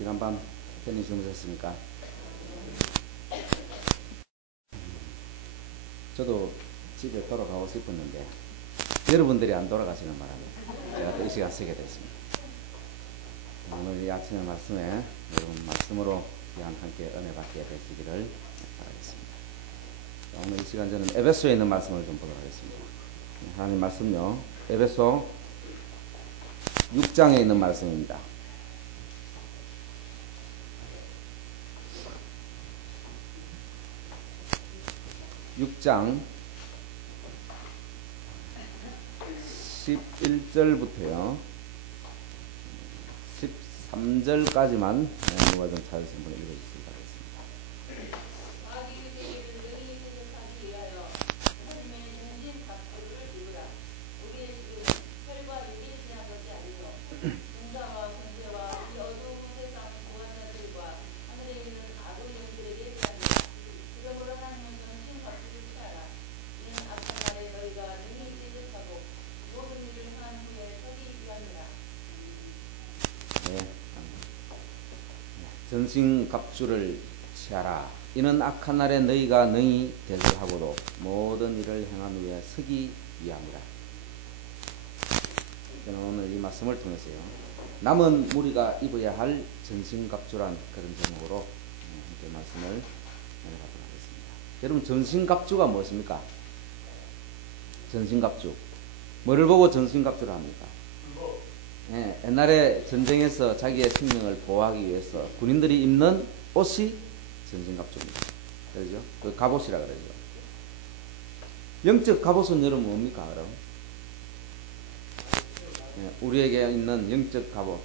지난밤 편히 주무셨습니까? 저도 집에 돌아가고 싶었는데 여러분들이 안 돌아가시는 바람에 제가 또 이 시간 쓰게 됐습니다. 오늘 이 아침의 말씀에 여러분 말씀으로 귀한 함께 은혜 받게 되시기를 바라겠습니다. 오늘 이 시간 저는 에베소에 있는 말씀을 좀 보도록 하겠습니다. 하나님 말씀요, 에베소 6장에 있는 말씀입니다. 6장 11절부터요 13절까지만 누가 좀 찾으신 분 읽어주시기 바라겠습니다. 전신갑주를 취하라. 이는 악한 날에 너희가 능히 대적하고도 모든 일을 행한 후에 서기 위함이라. 저는 오늘 이 말씀을 통해서요, 남은 무리가 입어야 할 전신갑주란 그런 제목으로 함께 말씀을 나눠가도록 하겠습니다. 여러분, 전신갑주가 무엇입니까? 전신갑주. 뭐를 보고 전신갑주를 합니까? 예, 옛날에 전쟁에서 자기의 생명을 보호하기 위해서 군인들이 입는 옷이 전신갑주입니다. 그러죠? 그 갑옷이라 그러죠. 영적 갑옷은 여러분 뭡니까, 그럼? 예, 우리에게 있는 영적 갑옷.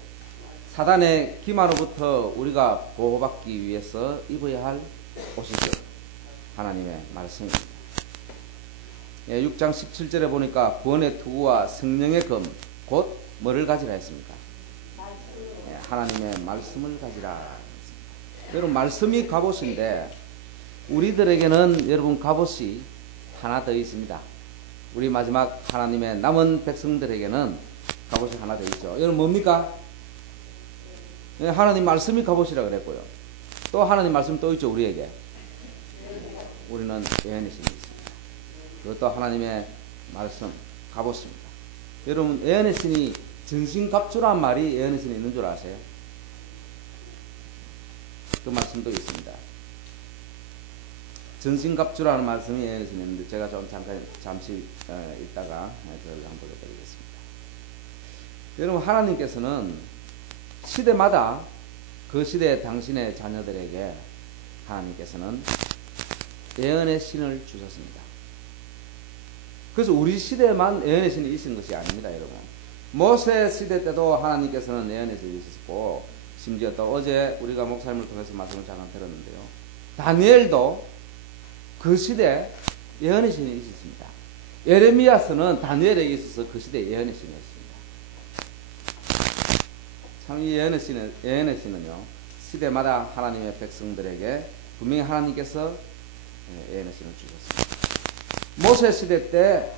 사단의 기마로부터 우리가 보호받기 위해서 입어야 할 옷이죠. 하나님의 말씀입니다. 예, 6장 17절에 보니까 구원의 투구와 성령의 검, 곧 뭐를 가지라 했습니까? 네, 하나님의 말씀을 가지라. 여러분, 말씀이 갑옷인데 우리들에게는 여러분 갑옷이 하나 더 있습니다. 우리 마지막 하나님의 남은 백성들에게는 갑옷이 하나 더 있죠. 여러분 뭡니까? 네, 하나님 말씀이 갑옷이라 그랬고요. 또 하나님 말씀 또 있죠, 우리에게. 우리는 예언의 신이 있습니다. 그것도 하나님의 말씀, 갑옷입니다. 여러분, 예언의 신이 전신갑주란 말이 예언의 신에 있는 줄 아세요? 그 말씀도 있습니다. 전신갑주라는 말씀이 예언의 신에 있는데 제가 좀 잠시 있다가 그걸 한번 보여드리겠습니다. 여러분, 하나님께서는 시대마다 그 시대 당신의 자녀들에게 하나님께서는 예언의 신을 주셨습니다. 그래서 우리 시대에만 예언의 신이 있는 것이 아닙니다, 여러분. 모세 시대 때도 하나님께서는 예언의 신이 있었고, 심지어 또 어제 우리가 목사님을 통해서 말씀을 잠깐 들었는데요, 다니엘도 그 시대에 예언의 신이 있었습니다. 예레미야서는 다니엘에게 있어서 그 시대에 예언의 신이었습니다. 참 이 예언의 신은요, 시대마다 하나님의 백성들에게 분명히 하나님께서 예언의 신을 주셨습니다. 모세 시대 때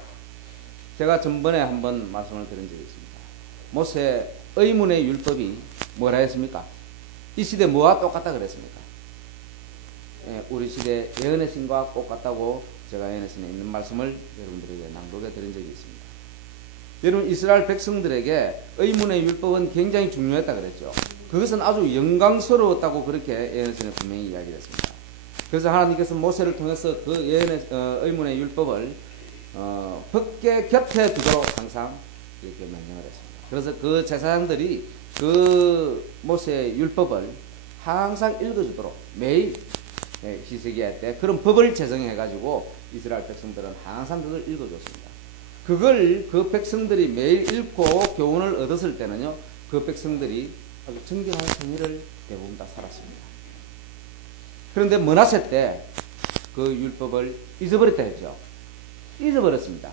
제가 전번에 한번 말씀을 드린 적이 있습니다. 모세 의문의 율법이 뭐라 했습니까? 이 시대 뭐와 똑같다 그랬습니까? 예, 우리 시대 예언의 신과 똑같다고 제가 예언의 신에 있는 말씀을 여러분들에게 낭독해 드린 적이 있습니다. 여러분, 이스라엘 백성들에게 의문의 율법은 굉장히 중요했다 그랬죠. 그것은 아주 영광스러웠다고 그렇게 예언의 신에 분명히 이야기를 했습니다. 그래서 하나님께서 모세를 통해서 그 의문의 율법을 법궤 곁에 두도록 항상 이렇게 명령을 했습니다. 그래서 그 제사장들이 그 모세의 율법을 항상 읽어주도록 매일 희세기할 때 그런 법을 제정해가지고 이스라엘 백성들은 항상 그걸 읽어줬습니다. 그걸 그 백성들이 매일 읽고 교훈을 얻었을 때는요, 그 백성들이 아주 정결한 생애를 대부분 다 살았습니다. 그런데 므낫세 때 그 율법을 잊어버렸다 했죠. 잊어버렸습니다.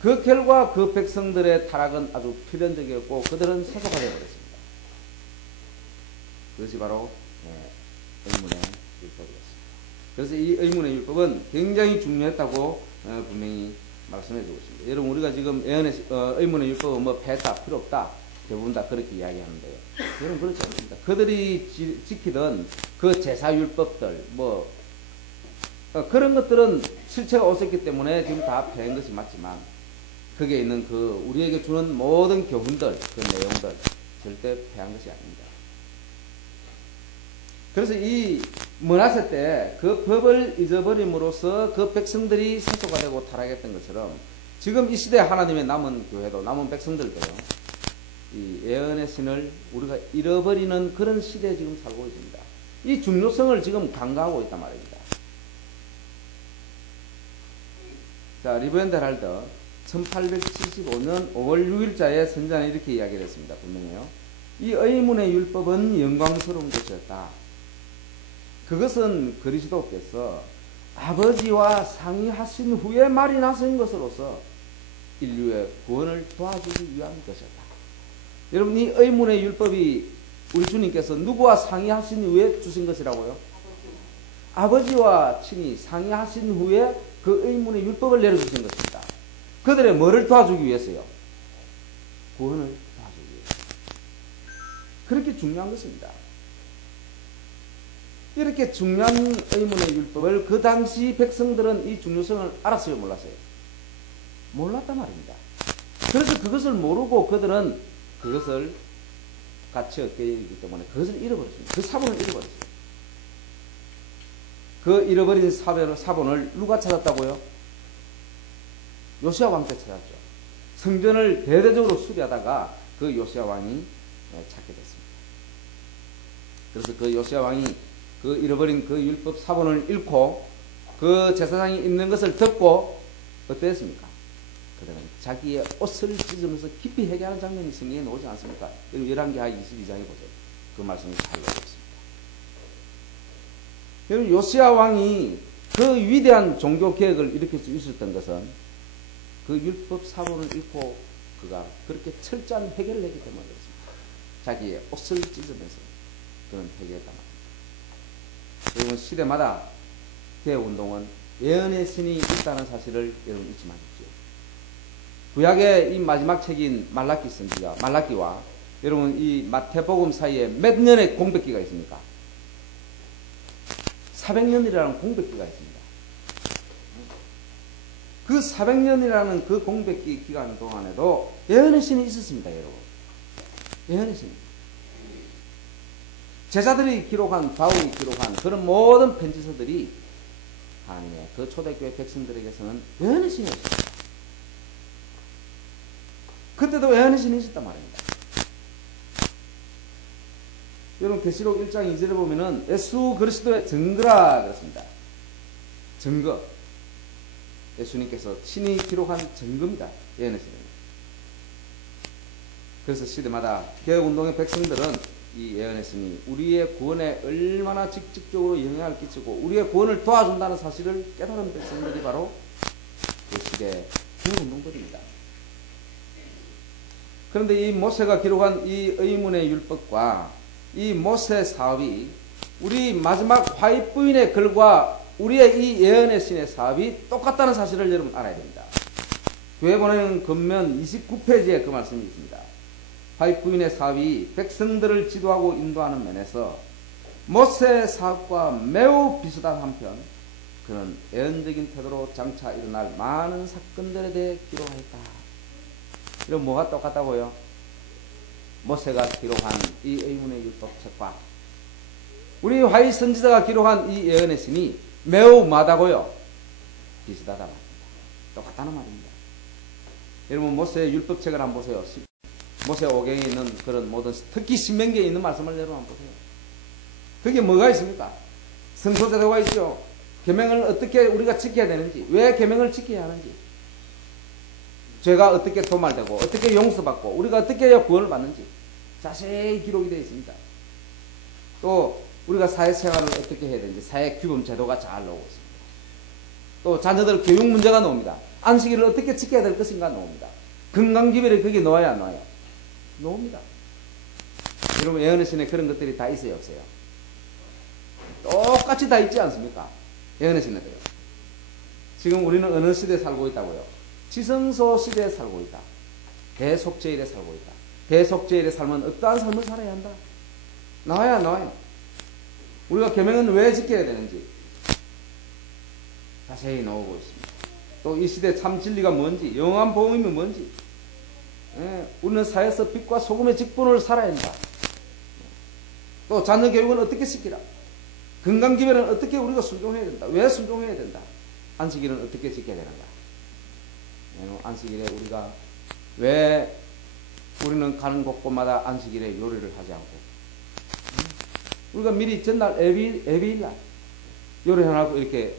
그 결과 그 백성들의 타락은 아주 필연적이었고 그들은 세속화 되어버렸습니다. 그것이 바로 의문의 율법이었습니다. 그래서 이 의문의 율법은 굉장히 중요했다고 분명히 말씀해 주고 있습니다. 여러분, 우리가 지금 의문의 율법은 뭐 폐했다, 필요 없다, 대부분 다 그렇게 이야기하는데요. 여러분 그렇지 않습니다. 그들이 지키던 그 제사율법들 그런 것들은 실체가 없었기 때문에 지금 다 폐한 것이 맞지만 거기에 있는 그 우리에게 주는 모든 교훈들 그 내용들 절대 폐한 것이 아닙니다. 그래서 이 므낫세 때 그 법을 잊어버림으로써 그 백성들이 세소가 되고 타락했던 것처럼 지금 이 시대에 하나님의 남은 교회도 남은 백성들도요. 이 예언의 신을 우리가 잃어버리는 그런 시대에 지금 살고 있습니다. 이 중요성을 지금 간과하고 있단 말입니다. 자, 리브엔드 할더 1875년 5월 6일자에 선자는 이렇게 이야기를 했습니다. 분명히요. 이 의문의 율법은 영광스러운 것이었다. 그것은 그리스도께서 아버지와 상의하신 후에 말이 나서인 것으로서 인류의 구원을 도와주기 위한 것이었다. 여러분, 이 의문의 율법이 우리 주님께서 누구와 상의하신 후에 주신 것이라고요? 아버지와 친히 상의하신 후에 그 의문의 율법을 내려주신 것입니다. 그들의 뭐를 도와주기 위해서요? 구원을 도와주기 위해서. 그렇게 중요한 것입니다. 이렇게 중요한 의문의 율법을 그 당시 백성들은 이 중요성을 알았어요? 몰랐어요? 몰랐단 말입니다. 그래서 그것을 모르고 그들은 그것을 가치 얻게 되기 때문에 그것을 잃어버렸습니다. 그 사본을 잃어버렸어요. 그 잃어버린 사본을 누가 찾았다고요? 요시야 왕 때 찾았죠. 성전을 대대적으로 수리하다가 그 요시야 왕이 찾게 됐습니다. 그래서 그 요시야 왕이 그 잃어버린 그 율법 사본을 잃고 그 제사장이 있는 것을 듣고 어땠습니까? 그들은 자기의 옷을 찢으면서 깊이 회개하는 장면이 성경에 나오지 않습니까? 열왕기하 22장에 보세요. 그 말씀이 잘 나오고 있습니다. 여러분, 요시야 왕이 그 위대한 종교 개혁을 일으킬 수 있었던 것은 그 율법 사본을 읽고 그가 그렇게 철저한 회개를 했기 때문에 그렇습니다. 자기의 옷을 찢으면서 그런 회개했단 말입니다. 여러분, 시대마다 개혁운동은 예언의 신이 있다는 사실을 여러분 잊지 마십시오. 구약의 이 마지막 책인 말라기 선지자, 말라기와 여러분 이 마태복음 사이에 몇 년의 공백기가 있습니까? 400년이라는 공백기가 있습니다. 그 400년이라는 그 공백기 기간 동안에도 예언의 신이 있었습니다, 여러분. 예언의 신. 제자들이 기록한, 바울이 기록한 그런 모든 편지서들이 하나님의 그 초대교회 백성들에게서는 예언의 신이었습니다. 그때도 예언의 신이 있었단 말입니다. 여러분, 계시록 1장 2절에 보면은 예수 그리스도의 증거라 그랬습니다. 증거. 예수님께서 친히 기록한 증거입니다. 예언의 신은. 그래서 시대마다 개혁운동의 백성들은 이 예언의 신이 우리의 구원에 얼마나 직접적으로 영향을 끼치고 우리의 구원을 도와준다는 사실을 깨달은 백성들이 바로 그 시대의 개혁운동들입니다. 그런데 이 모세가 기록한 이 의문의 율법과 이 모세 사업이 우리 마지막 화입부인의 글과 우리의 이 예언의 신의 사업이 똑같다는 사실을 여러분 알아야 됩니다. 교회 보내는 겉면 29페이지에 그 말씀이 있습니다. 화입부인의 사업이 백성들을 지도하고 인도하는 면에서 모세 사업과 매우 비슷한 한편 그는 예언적인 태도로 장차 일어날 많은 사건들에 대해 기록하였다. 이런 뭐가 똑같다고요? 모세가 기록한 이 의문의 율법책과 우리 화이 선지자가 기록한 이 예언의 신이 매우 마다고요? 비슷하다 말입니다. 똑같다는 말입니다. 여러분, 모세의 율법책을 한번 보세요. 모세 오경에 있는 그런 모든, 특히 신명기에 있는 말씀을 여러분 한번 보세요. 그게 뭐가 있습니까? 성소제도가 있죠. 계명을 어떻게 우리가 지켜야 되는지, 왜 계명을 지켜야 하는지, 죄가 어떻게 도말되고 어떻게 용서받고 우리가 어떻게 해야 구원을 받는지 자세히 기록이 되어 있습니다. 또 우리가 사회생활을 어떻게 해야 되는지 사회 규범 제도가 잘 나오고 있습니다. 또 자녀들 교육 문제가 나옵니다. 안식일을 어떻게 지켜야 될 것인가 나옵니다. 건강기별이 거기에 나와야 안 나와요? 나옵니다. 여러분, 예언의 신에 그런 것들이 다 있어요, 없어요? 똑같이 다 있지 않습니까? 예언의 신에도요. 지금 우리는 어느 시대에 살고 있다고요? 지성소 시대에 살고 있다. 대속죄일에 살고 있다. 대속죄일의 삶은 어떠한 삶을 살아야 한다. 나와요, 안 나와요? 우리가 계명은 왜 지켜야 되는지 자세히 나오고 있습니다. 또 이 시대 참 진리가 뭔지, 영원한 복음이 뭔지, 우리는 사회에서 빛과 소금의 직분을 살아야 한다. 또 자녀 교육은 어떻게 시키라. 건강기별은 어떻게 우리가 순종해야 된다. 왜 순종해야 된다. 안식일은 어떻게 지켜야 되는가. 안식일에 우리가 왜 우리는 가는 곳곳마다 안식일에 요리를 하지 않고 우리가 미리 전날 예비일날 요리해놓고 이렇게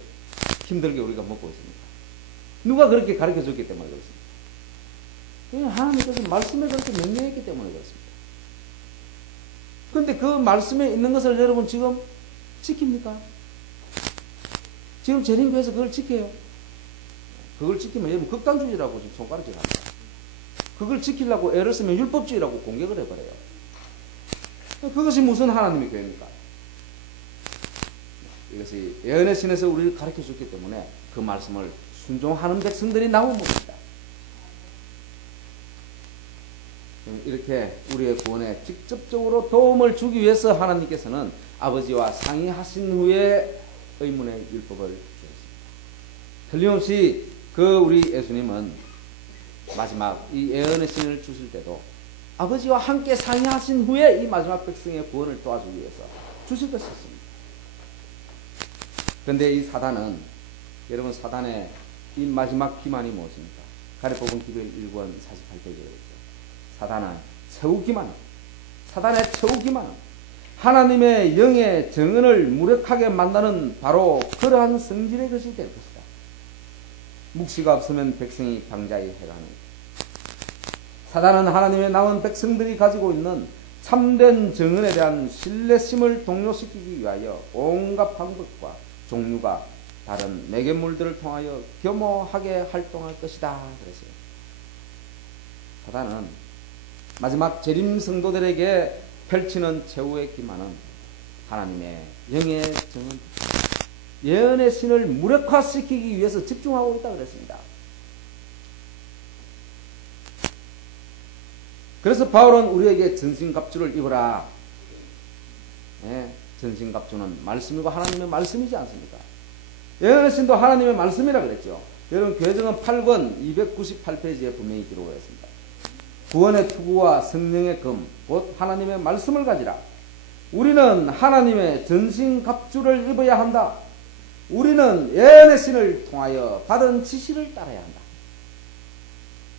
힘들게 우리가 먹고 있습니다. 누가 그렇게 가르쳐 줬기 때문에 그렇습니다. 그냥 하나님께서 말씀에 그렇게 명령했기 때문에 그렇습니다. 그런데 그 말씀에 있는 것을 여러분 지금 지킵니까? 지금 재림교회에서 그걸 지켜요. 그걸 지키면 여러분 극단주의라고 지금 손가락질 합니다. 그걸 지키려고 애를 쓰면 율법주의라고 공격을 해버려요. 그것이 무슨 하나님의 교회입니까? 이것이 예언의 신에서 우리를 가르쳐 줬기 때문에 그 말씀을 순종하는 백성들이 나온 겁니다. 이렇게 우리의 구원에 직접적으로 도움을 주기 위해서 하나님께서는 아버지와 상의하신 후에 의문의 율법을 주셨습니다. 틀림없이 우리 예수님은 마지막 이 예언의 신을 주실 때도 아버지와 함께 상의하신 후에 이 마지막 백성의 구원을 도와주기 위해서 주실 것이었습니다. 그런데 이 사단은, 여러분 사단의 이 마지막 기만이 무엇입니까? 가래뽑은 기별 1권 48페이지에 있죠. 사단의 최후 기만은 하나님의 영의 정언을 무력하게 만드는 바로 그러한 성질의 것이 될 것이다. 묵시가 없으면 백성이 방자에 해가는 사단은 하나님의 남은 백성들이 가지고 있는 참된 정언에 대한 신뢰심을 동요시키기 위하여 온갖 방법과 종류가 다른 매개물들을 통하여 겸허하게 활동할 것이다. 그랬어요. 사단은 마지막 재림 성도들에게 펼치는 최후의 기만은 하나님의 영의 정언, 예언의 신을 무력화시키기 위해서 집중하고 있다 그랬습니다. 그래서 바울은 우리에게 전신갑주를 입어라. 전신갑주는 말씀이고 하나님의 말씀이지 않습니까? 예언의 신도 하나님의 말씀이라 그랬죠. 여러분 교회정은 8권 298페이지에 분명히 기록을 했습니다. 구원의 투구와 성령의 금, 곧 하나님의 말씀을 가지라. 우리는 하나님의 전신갑주를 입어야 한다. 우리는 예언의 신을 통하여 받은 지시를 따라야 한다.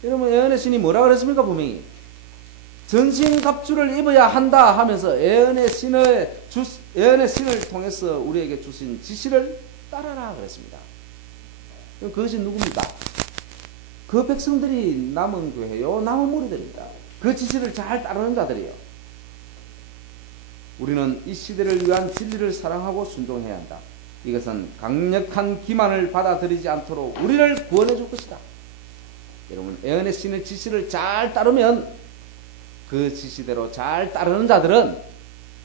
여러분 예언의 신이 뭐라 그랬습니까? 분명히 전신갑주를 입어야 한다 하면서 예언의 신을 통해서 우리에게 주신 지시를 따라라 그랬습니다. 그것이 누굽니까? 그 백성들이 남은 교회요, 남은 무리들입니다. 그 지시를 잘 따르는 자들이에요. 우리는 이 시대를 위한 진리를 사랑하고 순종해야 한다. 이것은 강력한 기만을 받아들이지 않도록 우리를 구원해 줄 것이다. 여러분 예언의 신의 지시를 잘 따르면 그 지시대로 잘 따르는 자들은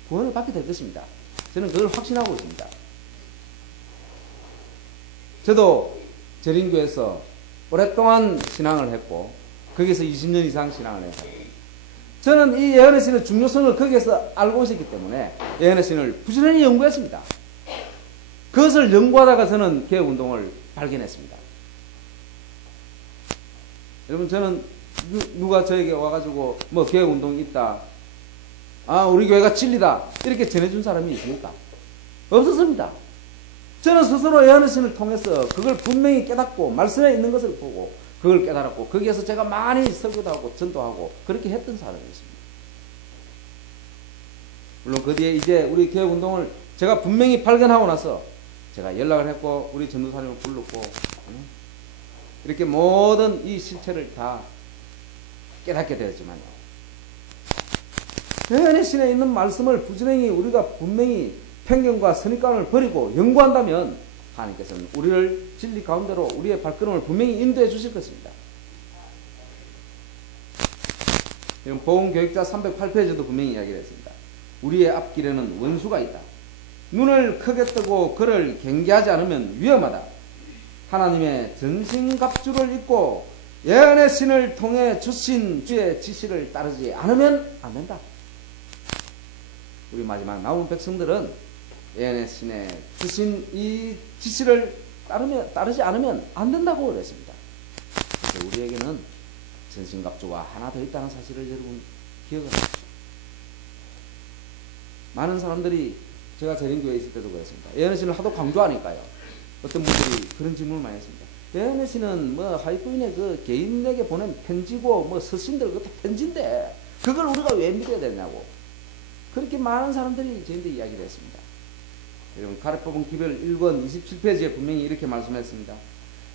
구원을 받게 될 것입니다. 저는 그걸 확신하고 있습니다. 저도 재림교에서 오랫동안 신앙을 했고 거기서 20년 이상 신앙을 했어요. 저는 이 예언의 신의 중요성을 거기에서 알고 있었기 때문에 예언의 신을 부지런히 연구했습니다. 그것을 연구하다가 저는 개혁운동을 발견했습니다. 여러분 저는 누가 저에게 와가지고 뭐 개혁운동이 있다, 우리 교회가 진리다 이렇게 전해준 사람이 있습니까? 없었습니다. 저는 스스로 예언의 신을 통해서 그걸 분명히 깨닫고 말씀에 있는 것을 보고 그걸 깨달았고 거기에서 제가 많이 설교도 하고 전도하고 그렇게 했던 사람이었습니다. 물론 그 뒤에 이제 우리 개혁운동을 제가 분명히 발견하고 나서 제가 연락을 했고 우리 전도사님을 불렀고 이렇게 모든 이 실체를 다 깨닫게 되었지만요. 예언의 신에 있는 말씀을 부지런히 우리가 분명히 편견과 선입관을 버리고 연구한다면 하나님께서는 우리를 진리 가운데로 우리의 발걸음을 분명히 인도해 주실 것입니다. 보험교육자 308페이지도 분명히 이야기를 했습니다. 우리의 앞길에는 원수가 있다. 눈을 크게 뜨고 그를 경계하지 않으면 위험하다. 하나님의 전신갑주를 입고 예언의 신을 통해 주신 주의 지시를 따르지 않으면 안 된다. 우리 마지막 남은 백성들은 예언의 신에 주신 이 지시를 따르지 않으면 안 된다고 그랬습니다. 그래서 우리에게는 전신갑주가 하나 더 있다는 사실을 여러분 기억을 하십시오. 많은 사람들이 제가 재림교회에 있을 때도 그랬습니다. 예언의 신을 하도 강조하니까요. 어떤 분들이 그런 질문을 많이 했습니다. 예언의 신은 뭐 하이프인의 그 개인에게 보낸 편지고 뭐 서신들 그것도 편지인데 그걸 우리가 왜 믿어야 되냐고. 그렇게 많은 사람들이 저희한테 이야기를 했습니다. 여러분 가르법은 기별 1권 27페이지에 분명히 이렇게 말씀했습니다.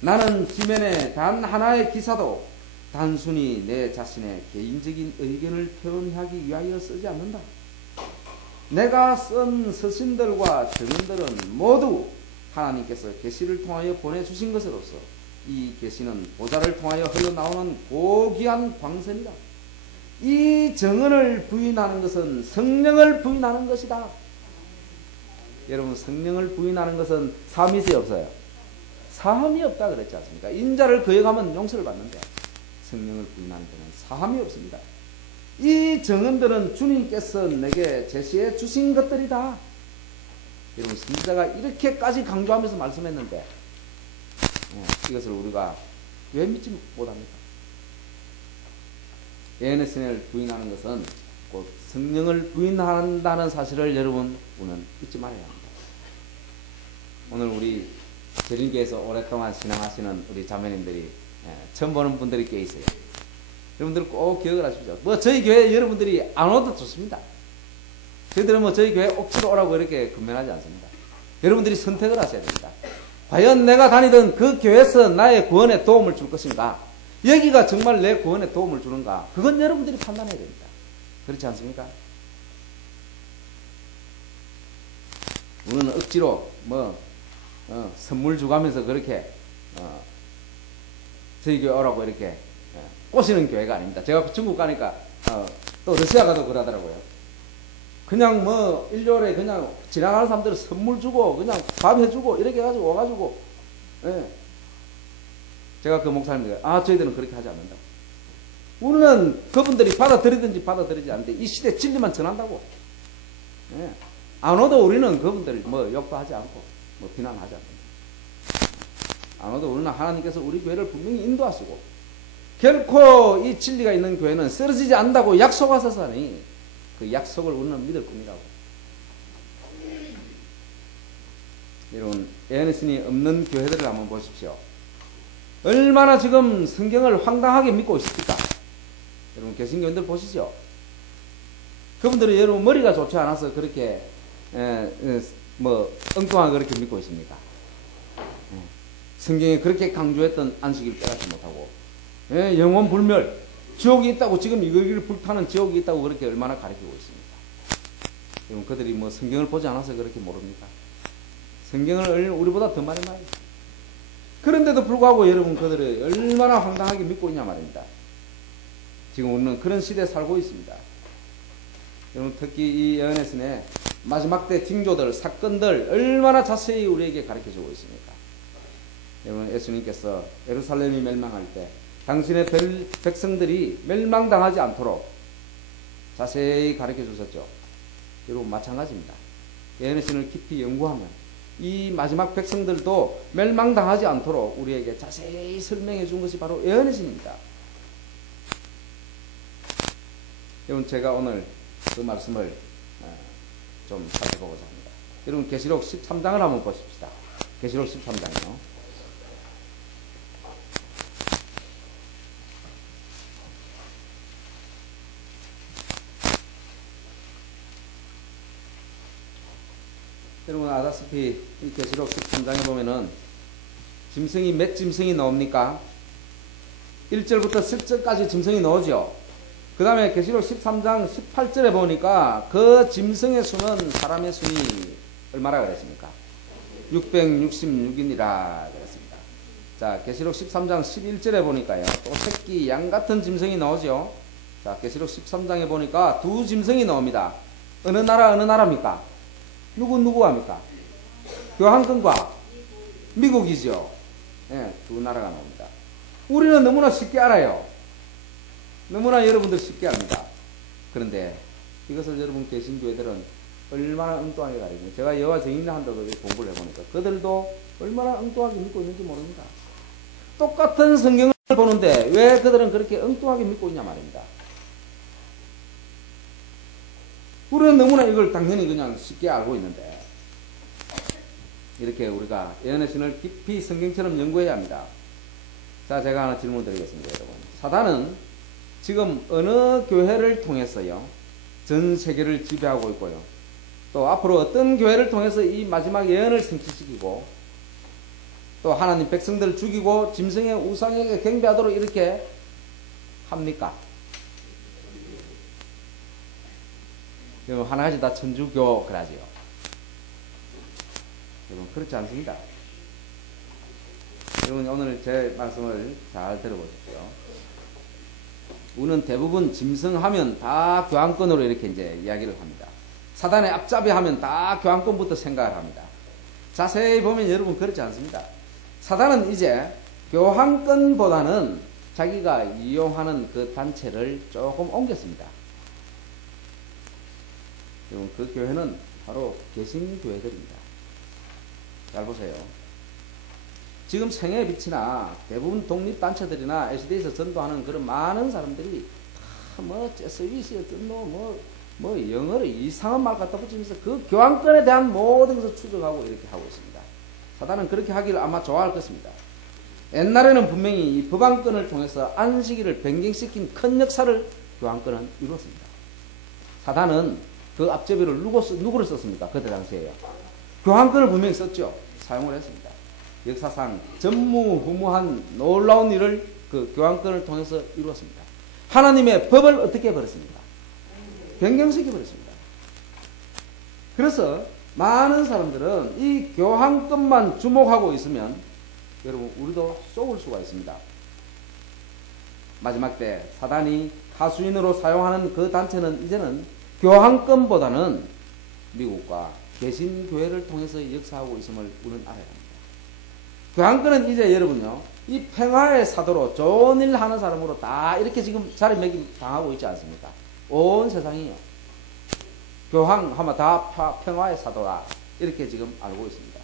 나는 지면에 단 하나의 기사도 단순히 내 자신의 개인적인 의견을 표현하기 위하여 쓰지 않는다. 내가 쓴 서신들과 증언들은 모두 하나님께서 계시를 통하여 보내주신 것으로서 이 계시는 보좌를 통하여 흘러나오는 고귀한 광선이다. 이 증언을 부인하는 것은 성령을 부인하는 것이다. 여러분 성령을 부인하는 것은 사함이 있어요 없어요? 사함이 없다 그랬지 않습니까? 인자를 거역하면 용서를 받는데 성령을 부인하는 데는 사함이 없습니다. 이 증언들은 주님께서 내게 제시해 주신 것들이다. 여러분 선지자가 이렇게까지 강조하면서 말씀했는데 이것을 우리가 왜 믿지 못합니까? 예언의 신을 부인하는 것은 곧 성령을 부인한다는 사실을 여러분 우리는 잊지 말아야 합니다. 오늘 우리 재림교회에서 오랫동안 신앙하시는 우리 자매님들이 처음 보는 분들이 꽤 있어요. 여러분들 꼭 기억을 하십시오. 뭐 저희 교회 여러분들이 안 와도 좋습니다. 저희들은 뭐 저희 교회 억지로 오라고 이렇게 근면하지 않습니다. 여러분들이 선택을 하셔야 됩니다. 과연 내가 다니던 그 교회에서 나의 구원에 도움을 줄 것인가? 여기가 정말 내 구원에 도움을 주는가? 그건 여러분들이 판단해야 됩니다. 그렇지 않습니까? 우리는 억지로 선물 주가면서 그렇게 저희 교회 오라고 이렇게 꼬시는 교회가 아닙니다. 제가 중국 가니까 또 러시아 가도 그러더라고요. 그냥 뭐 일요일에 그냥 지나가는 사람들 선물 주고 그냥 밥 해주고 이렇게 해가지고 와가지고 제가 그 목사님들 저희들은 그렇게 하지 않는다. 우리는 그분들이 받아들이든지 받아들이지 않는데 이 시대 진리만 전한다고. 안 오도 우리는 그분들 뭐 욕도 하지 않고 뭐 비난하지 않는다. 안 오도 우리는 하나님께서 우리 교회를 분명히 인도하시고 결코 이 진리가 있는 교회는 쓰러지지 않는다고 약속하셨으니 그 약속을 우리는 믿을 겁니다. 여러분 예언의 신이 없는 교회들을 한번 보십시오. 얼마나 지금 성경을 황당하게 믿고 있습니까? 여러분 개신교인들 보시죠. 그분들이 여러분 머리가 좋지 않아서 그렇게 엉뚱하게 그렇게 믿고 있습니까? 성경에 그렇게 강조했던 안식일 빼앗지 못하고 영원 불멸 지옥이 있다고 지금 이거를 불타는 지옥이 있다고 그렇게 얼마나 가르치고 있습니까? 여러분 그들이 뭐 성경을 보지 않아서 그렇게 모릅니까? 성경을 우리보다 더 많이 말해요. 그런데도 불구하고 여러분 그들이 얼마나 황당하게 믿고 있냐 말입니다. 지금 우리는 그런 시대에 살고 있습니다. 여러분 특히 이 예언의 신의 마지막 때 징조들, 사건들 얼마나 자세히 우리에게 가르쳐주고 있습니까? 여러분 예수님께서 예루살렘이 멸망할 때 당신의 백성들이 멸망당하지 않도록 자세히 가르쳐 주셨죠. 여러분 마찬가지입니다. 예언의 신을 깊이 연구하면 이 마지막 백성들도 멸망당하지 않도록 우리에게 자세히 설명해 준 것이 바로 예언의 신입니다. 여러분 제가 오늘 그 말씀을 좀 살펴보고자 합니다. 여러분 계시록 13장을 한번 보십시다. 계시록 13장이요. 여러분 아다시피 이 계시록 13장에 보면은 짐승이 몇 짐승이 나옵니까? 1절부터 10절까지 짐승이 나오죠. 그 다음에 계시록 13장 18절에 보니까 그 짐승의 수는 사람의 수이 얼마나 그랬습니까? 666인이라 그랬습니다. 자, 계시록 13장 11절에 보니까요. 또 새끼 양 같은 짐승이 나오죠. 자, 계시록 13장에 보니까 두 짐승이 나옵니다. 어느 나라입니까? 누구 합니까? 교황권과 미국이죠. 예, 두 나라가 나옵니다. 우리는 너무나 쉽게 알아요. 너무나 여러분들 쉽게 압니다. 그런데 이것을 여러분 개신교회들은 얼마나 엉뚱하게 가르치고, 제가 여호와 증인을 한다고 공부를 해보니까 그들도 얼마나 엉뚱하게 믿고 있는지 모릅니다. 똑같은 성경을 보는데 왜 그들은 그렇게 엉뚱하게 믿고 있냐 말입니다. 우리는 너무나 이걸 당연히 그냥 쉽게 알고 있는데, 이렇게 우리가 예언의 신을 깊이 성경처럼 연구해야 합니다. 자, 제가 하나 질문 드리겠습니다, 여러분. 사단은 지금 어느 교회를 통해서요, 전 세계를 지배하고 있고요, 또 앞으로 어떤 교회를 통해서 이 마지막 예언을 성취시키고, 또 하나님 백성들을 죽이고 짐승의 우상에게 경배하도록 이렇게 합니까? 하나같이 다 천주교 그러지요. 여러분, 그렇지 않습니다. 여러분, 오늘 제 말씀을 잘 들어보십시오. 우리는 대부분 짐승하면 다 교황권으로 이렇게 이제 이야기를 합니다. 사단의 앞잡이 하면 다 교황권부터 생각을 합니다. 자세히 보면 여러분 그렇지 않습니다. 사단은 이제 교황권보다는 자기가 이용하는 그 단체를 조금 옮겼습니다. 여러분, 그 교회는 바로 개신교회들입니다. 잘 보세요. 지금 생애의 빛이나 대부분 독립단체들이나 LCD에서 전도하는 그런 많은 사람들이 다 뭐 제스윗이었던 뭐 영어로 이상한 말 갖다 붙이면서 그 교황권에 대한 모든 것을 추적하고 이렇게 하고 있습니다. 사단은 그렇게 하기를 아마 좋아할 것입니다. 옛날에는 분명히 이 법안권을 통해서 안식일을 변경시킨 큰 역사를 교황권은 이루었습니다. 사단은 그 앞제비를 누구를 썼습니까? 그때 당시에요. 교황권을 분명히 썼죠. 사용을 했습니다. 역사상 전무후무한 놀라운 일을 그 교황권을 통해서 이루었습니다. 하나님의 법을 어떻게 해버렸습니까? 변경시켜버렸습니다. 그래서 많은 사람들은 이 교황권만 주목하고 있으면 여러분, 우리도 쏘을 수가 있습니다. 마지막 때 사단이 하수인으로 사용하는 그 단체는 이제는 교황권보다는 미국과 개신교회를 통해서 역사하고 있음을 우리는 알아야 합니다. 교황권은 이제 여러분요, 이 평화의 사도로 좋은 일 하는 사람으로 다 이렇게 지금 자리매김 당하고 있지 않습니까? 온 세상이요. 교황 하면 다 평화의 사도라 이렇게 지금 알고 있습니다.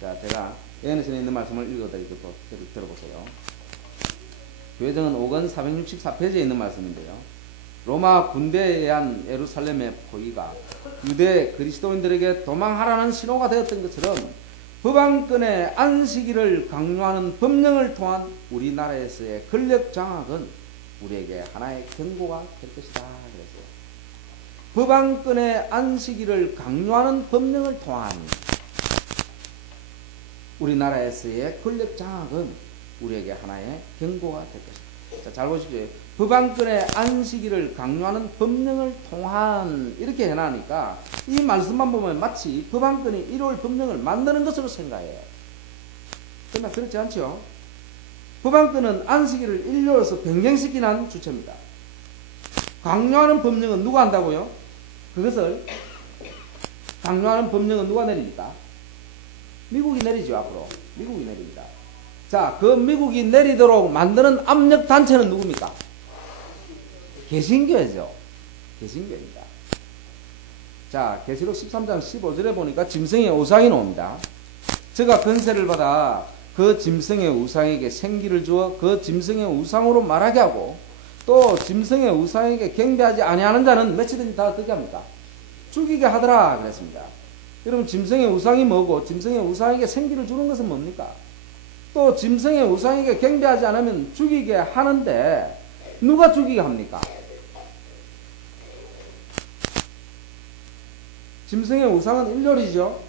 자, 제가 예언의 신에 있는 말씀을 읽어드리도록 들어보세요. 교회정은 5권 464페이지에 있는 말씀인데요. 로마 군대에 의한 예루살렘의 포위가 유대 그리스도인들에게 도망하라는 신호가 되었던 것처럼 법안권의 안식일을 강요하는 법령을 통한 우리나라에서의 권력 장악은 우리에게 하나의 경고가 될 것이다 그랬어요. 법안권의 안식일을 강요하는 법령을 통한 우리나라에서의 권력 장악은 우리에게 하나의 경고가 될 것이다. 자, 잘 보십시오. 법안권의 안식일을 강요하는 법령을 통한 이렇게 해놔니까 이 말씀만 보면 마치 법안권이 이룰 법령을 만드는 것으로 생각해요. 그러나 그렇지 않죠. 법안권은 안식일을 일요일에서 변경시키는 주체입니다. 강요하는 법령은 누가 한다고요? 그것을 강요하는 법령은 누가 내립니까? 미국이 내리죠. 앞으로 미국이 내립니다. 자, 그 미국이 내리도록 만드는 압력 단체는 누굽니까? 개신교회죠. 개신교회입니다. 자, 계시록 13장 15절에 보니까 짐승의 우상이 나옵니다. 저가 권세를 받아 그 짐승의 우상에게 생기를 주어 그 짐승의 우상으로 말하게 하고 또 짐승의 우상에게 경배하지 아니하는 자는 며칠든지 다 어떻게 합니까? 죽이게 하더라 그랬습니다. 여러분, 짐승의 우상이 뭐고 짐승의 우상에게 생기를 주는 것은 뭡니까? 또 짐승의 우상에게 경배하지 않으면 죽이게 하는데 누가 죽이게 합니까? 짐승의 우상은 일렬이죠.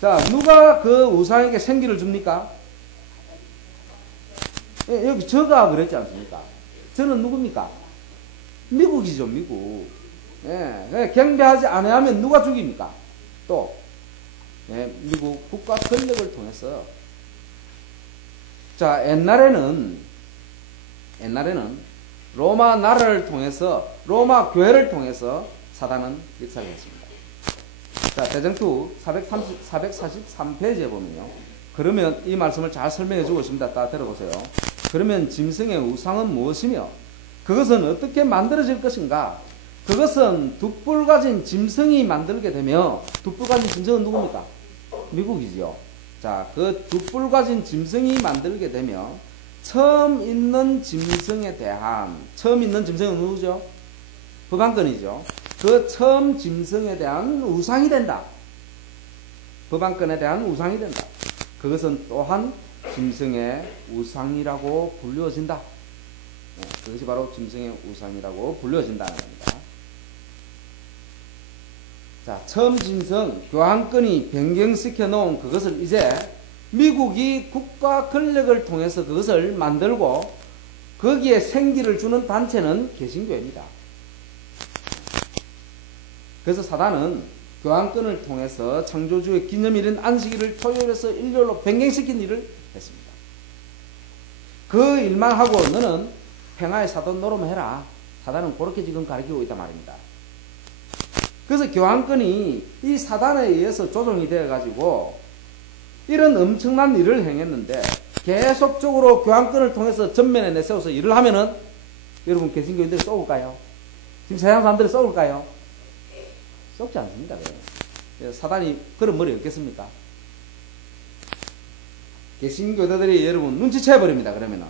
자, 누가 그 우상에게 생기를 줍니까? 예, 여기 저가 그랬지 않습니까? 저는 누굽니까? 미국이죠, 미국. 예, 경배하지 않으면 누가 죽입니까? 또 예, 미국 국가 권력을 통해서. 자, 옛날에는 로마 나라를 통해서, 로마 교회를 통해서 사단은 역사를 했습니다. 자, 대정투 443페이지에 보면요. 그러면 이 말씀을 잘 설명해 주고 있습니다. 다 들어보세요. 그러면 짐승의 우상은 무엇이며 그것은 어떻게 만들어질 것인가? 그것은 두 뿔 가진 짐승이 만들게 되며, 두 뿔 가진 짐승은 누굽니까? 미국이지요. 자, 그 두 뿔 가진 짐승이 만들게 되며 처음 있는 짐승에 대한, 처음 있는 짐승은 누구죠? 법안권이죠. 그 처음 짐승에 대한 우상이 된다. 법안권에 대한 우상이 된다. 그것은 또한 짐승의 우상이라고 불려진다. 그것이 바로 짐승의 우상이라고 불려진다는 겁니다. 자, 처음 짐승, 교황권이 변경시켜 놓은 그것을 이제 미국이 국가 권력을 통해서 그것을 만들고 거기에 생기를 주는 단체는 개신교입니다. 그래서 사단은 교황권을 통해서 창조주의 기념일인 안식일을 토요일에서 일요일로 변경시킨 일을 했습니다. 그 일만 하고 너는 평화의 사돈 노름해라. 사단은 그렇게 지금 가르치고 있단 말입니다. 그래서 교황권이 이 사단에 의해서 조종이 되어가지고 이런 엄청난 일을 행했는데 계속적으로 교황권을 통해서 전면에 내세워서 일을 하면은 여러분 개신교인들이 쏘을까요? 지금 세상 사람들이 쏘을까요? 썩지 않습니다. 사단이 그런 머리 없겠습니까? 개신교도들이 여러분 눈치채버립니다. 그러면은.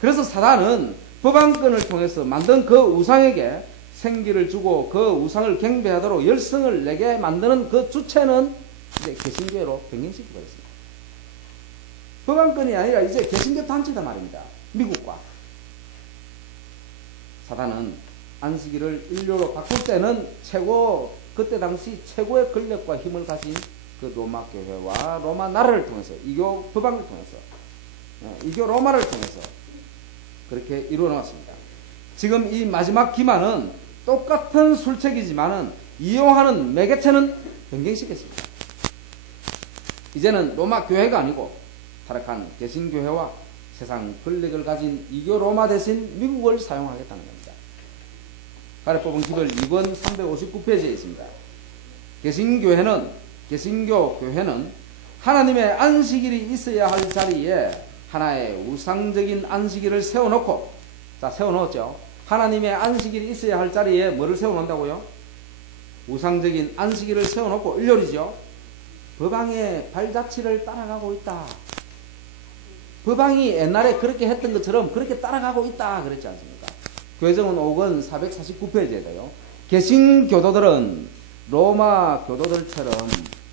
그래서 사단은 법안권을 통해서 만든 그 우상에게 생기를 주고 그 우상을 경배하도록 열성을 내게 만드는 그 주체는 이제 개신교로 변경시키고 있습니다. 법안권이 아니라 이제 개신교 단체다 말입니다. 미국과. 사단은 안식일을 일요로 바꿀 때는 그때 당시 최고의 권력과 힘을 가진 그 로마 교회와 로마 나라를 통해서, 이교 법안을 통해서, 이교 로마를 통해서 그렇게 이루어 나왔습니다. 지금 이 마지막 기만은 똑같은 술책이지만은 이용하는 매개체는 변경시켰습니다. 이제는 로마 교회가 아니고 타락한 개신교회와 세상 권력을 가진 이교 로마 대신 미국을 사용하겠다는 겁니다. 아래 뽑은 기별 2번 359페이지에 있습니다. 개신교 교회는 하나님의 안식일이 있어야 할 자리에 하나의 우상적인 안식일을 세워놓고, 자, 세워놓았죠. 하나님의 안식일이 있어야 할 자리에 뭐를 세워놓는다고요? 우상적인 안식일을 세워놓고, 일요일이죠. 법왕의 발자취를 따라가고 있다. 법왕이 옛날에 그렇게 했던 것처럼 그렇게 따라가고 있다 그랬지 않습니까? 교회정원 5권 449페이지에도요. 개신교도들은 로마 교도들처럼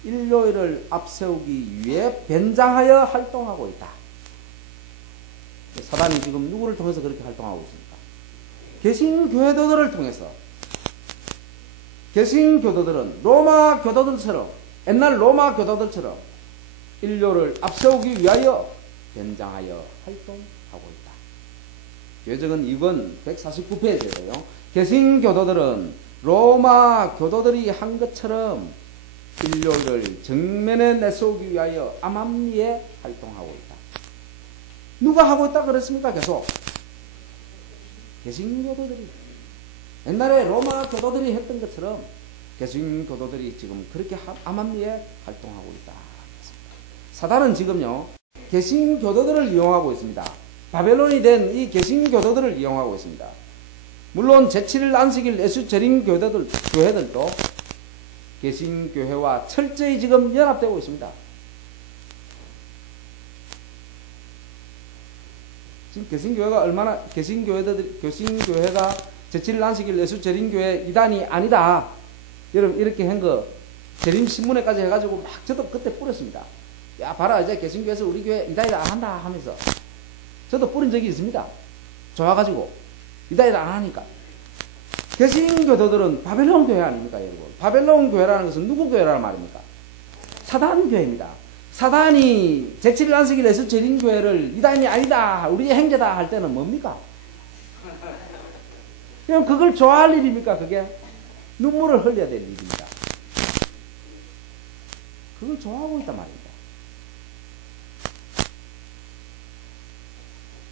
일요일을 앞세우기 위해 변장하여 활동하고 있다. 사단이 지금 누구를 통해서 그렇게 활동하고 있습니까? 개신교도들을 통해서. 개신교도들은 로마 교도들처럼, 옛날 로마 교도들처럼 일요일을 앞세우기 위하여 변장하여 활동하고 있다. 교회정은 2권 149페이지에도요. 개신교도들은 로마 교도들이 한 것처럼 일요일을 정면에 내세우기 위하여 암암리에 활동하고 있다. 누가 하고 있다 그랬습니까? 계속 개신교도들이, 옛날에 로마 교도들이 했던 것처럼 개신교도들이 지금 그렇게 암암리에 활동하고 있다. 사단은 지금요 개신교도들을 이용하고 있습니다. 바벨론이 된 이 개신교도들을 이용하고 있습니다. 물론 제7일 안식일 에수제린 교회들도 개신교회와 철저히 지금 연합되고 있습니다. 지금 개신교회가 제7일 안식일 에수제린교회 이단이 아니다. 여러분 이렇게 한 거 재림신문회까지 해가지고 막 저도 그때 뿌렸습니다. 야 봐라 이제 개신교회에서 우리 교회 이단이다 안 한다 하면서 저도 뿌린 적이 있습니다. 좋아가지고 이단이다 안 하니까. 개신교도들은 바벨론 교회 아닙니까 여러분? 바벨론 교회라는 것은 누구 교회라는 말입니까? 사단 교회입니다. 사단이 제7일 안식일 에수제린 교회를 이단이 아니다 우리의 행제다 할 때는 뭡니까? 그냥 그걸 좋아할 일입니까? 그게 눈물을 흘려야 될 일입니다. 그걸 좋아하고 있단 말입니다.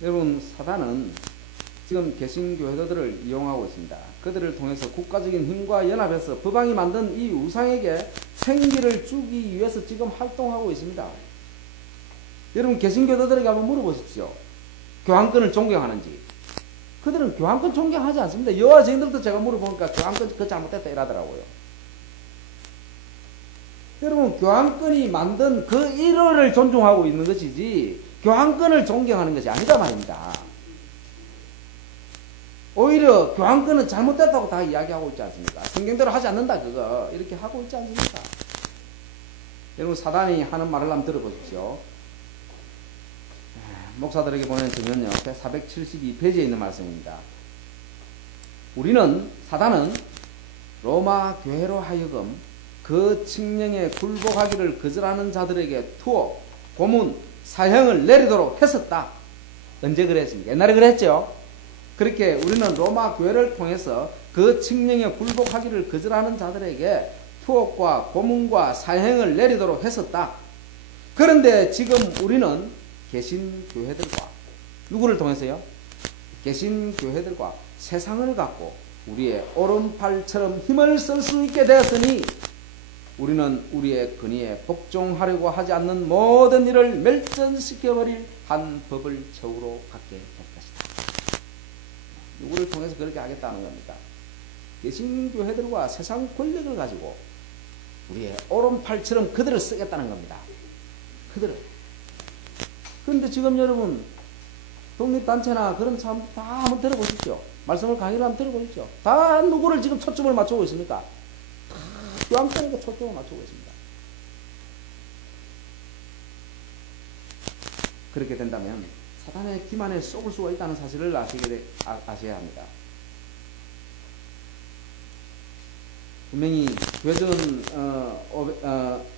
여러분 사단은 지금 개신교회들을 이용하고 있습니다. 그들을 통해서 국가적인 힘과 연합해서 법왕이 만든 이 우상에게 생기를 주기 위해서 지금 활동하고 있습니다. 여러분 개신교도들에게 한번 물어보십시오. 교환권을 존경하는지. 그들은 교환권 존경하지 않습니다. 여호와 증인들도 제가 물어보니까 교환권 그거 잘못됐다 이러더라고요. 여러분, 교환권이 만든 그 일원을 존중하고 있는 것이지 교환권을 존경하는 것이 아니다 말입니다. 오히려 교환권은 잘못됐다고 다 이야기하고 있지 않습니까? 성경대로 하지 않는다 그거 이렇게 하고 있지 않습니까? 여러분, 사단이 하는 말을 한번 들어보십시오. 목사들에게 보낸 증언요 472페이지에 있는 말씀입니다. 사단은 로마 교회로 하여금 그 칙령에 굴복하기를 거절하는 자들에게 투옥, 고문, 사형을 내리도록 했었다. 언제 그랬습니까? 옛날에 그랬죠. 그렇게 우리는 로마 교회를 통해서 그 칙령에 굴복하기를 거절하는 자들에게 투옥과 고문과 사형을 내리도록 했었다. 그런데 지금 우리는 개신교회들과 누구를 통해서요? 개신교회들과 세상을 갖고 우리의 오른팔처럼 힘을 쓸 수 있게 되었으니 우리는 우리의 근위에 복종하려고 하지 않는 모든 일을 멸전시켜버릴 한 법을 처우로 갖게 될 것이다. 누구를 통해서 그렇게 하겠다는 겁니까? 개신교회들과 세상 권력을 가지고 우리의 오른팔처럼 그들을 쓰겠다는 겁니다. 그들을. 그런데 지금 여러분, 독립단체나 그런 사람 다 한번 들어보십시오. 말씀을 강의를 한번 들어보십시오. 다 누구를 지금 초점을 맞추고 있습니까? 다 교황권에게 초점을 맞추고 있습니다. 그렇게 된다면 사단의 기만에 쏙을 수가 있다는 사실을 아셔야 합니다. 분명히 교회전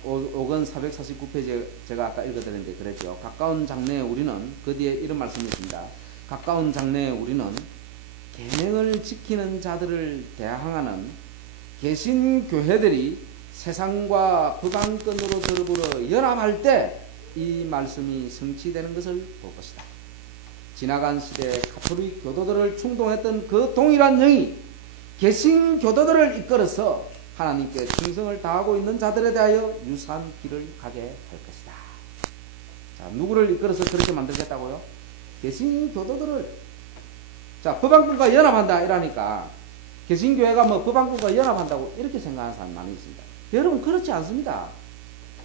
5권 449페이지에 제가 아까 읽어드렸는데 그랬죠. 가까운 장래에 우리는 그 뒤에 이런 말씀이 있습니다. 가까운 장래에 우리는 계명을 지키는 자들을 대항하는 개신교회들이 세상과 북왕권으로 더불어 연합할 때 이 말씀이 성취되는 것을 볼 것이다. 지나간 시대에 가톨릭 교도들을 충동했던 그 동일한 영이 개신교도들을 이끌어서 하나님께 충성을 다하고 있는 자들에 대하여 유사한 길을 가게 할 것이다. 자, 누구를 이끌어서 그렇게 만들겠다고요? 개신교도들을. 자, 법왕권과 연합한다 이러니까 개신교회가 뭐 법왕권과 연합한다고 이렇게 생각하는 사람이 많이 있습니다. 여러분, 그렇지 않습니다.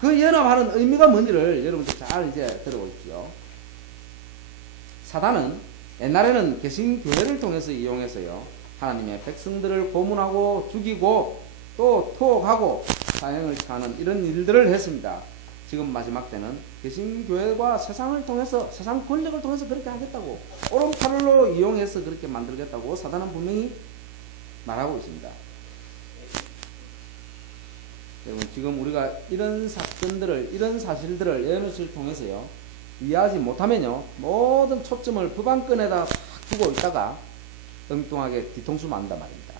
그 연합하는 의미가 뭔지를 여러분들 잘 이제 들어보십시오. 사단은 옛날에는 개신교회를 통해서 이용해서요, 하나님의 백성들을 고문하고 죽이고 또 투옥하고 사형을 처하는 이런 일들을 했습니다. 지금 마지막 때는 개신교회와 세상을 통해서, 세상 권력을 통해서 그렇게 하겠다고, 오른팔로 이용해서 그렇게 만들겠다고 사단은 분명히 말하고 있습니다. 여러분, 지금 우리가 이런 사건들을, 이런 사실들을 예언을 통해서요, 이해하지 못하면요, 모든 초점을 법안권에다 탁 두고 있다가 엉뚱하게 뒤통수 맞는단 말입니다.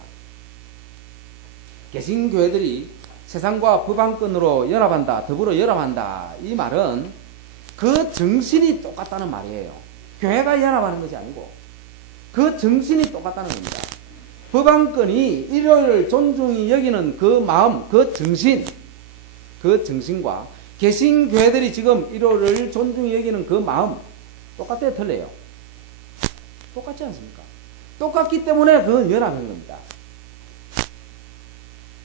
개신교회들이 세상과 법안권으로 연합한다, 더불어 연합한다, 이 말은 그 정신이 똑같다는 말이에요. 교회가 연합하는 것이 아니고 그 정신이 똑같다는 겁니다. 법안권이 일요일을 존중히 여기는 그 마음, 그 정신, 그 정신과 개신교회들이 지금 일요일을 존중히 여기는 그 마음 똑같아요, 틀려요? 똑같지 않습니까? 똑같기 때문에 그건 연합인 겁니다.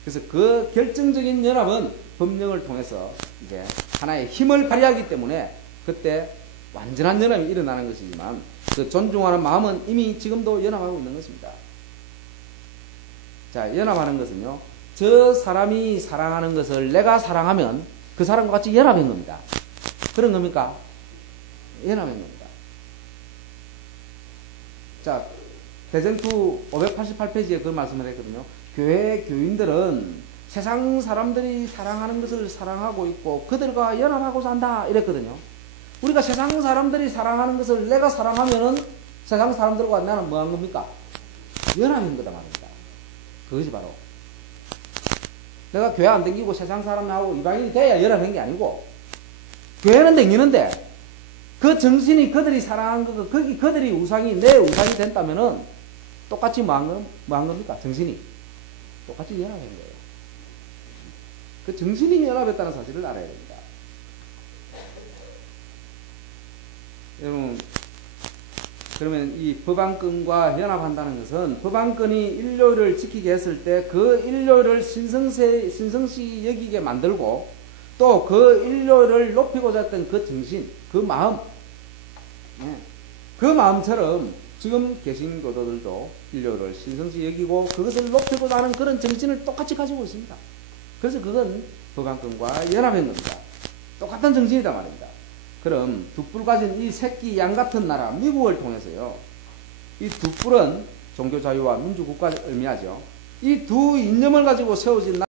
그래서 그 결정적인 연합은 법령을 통해서 이제 하나의 힘을 발휘하기 때문에 그때 완전한 연합이 일어나는 것이지만 그 존중하는 마음은 이미 지금도 연합하고 있는 것입니다. 자, 연합하는 것은요, 저 사람이 사랑하는 것을 내가 사랑하면 그 사람과 같이 연합인 겁니다. 그런 겁니까? 연합인 겁니다. 자, 대전투 588페이지에 그 말씀을 했거든요. 교회 교인들은 세상 사람들이 사랑하는 것을 사랑하고 있고 그들과 연합하고 산다 이랬거든요. 우리가 세상 사람들이 사랑하는 것을 내가 사랑하면은 세상 사람들과 나는 뭐 한 겁니까? 연합인 거다 말입니다. 그것이 바로 내가 교회 안 다니고 세상 사람하고 이방인이 돼야 연합한 게 아니고, 교회는 다니는데 그 정신이 그들이 사랑한 거, 거기 그들이 우상이 내 우상이 된다면은 똑같이 뭐 한 겁니까? 정신이 똑같이 연합한 거예요. 그 정신이 연합했다는 사실을 알아야 됩니다. 여러분, 그러면 이 법안권과 연합한다는 것은 법안권이 인류를 지키게 했을 때 그 인류를 신성시 여기게 만들고 또 그 인류를 높이고자 했던 그 정신, 그 마음, 그 마음처럼 지금 개신교도들도 인류를 신성시 여기고 그것을 높이고자 하는 그런 정신을 똑같이 가지고 있습니다. 그래서 그건 법안권과 연합한 겁니다. 똑같은 정신이다 말입니다. 그럼 두 뿔 가진 이 새끼 양 같은 나라 미국을 통해서요. 이 두 뿔은 종교 자유와 민주국가를 의미하죠. 이 두 이념을 가지고 세워진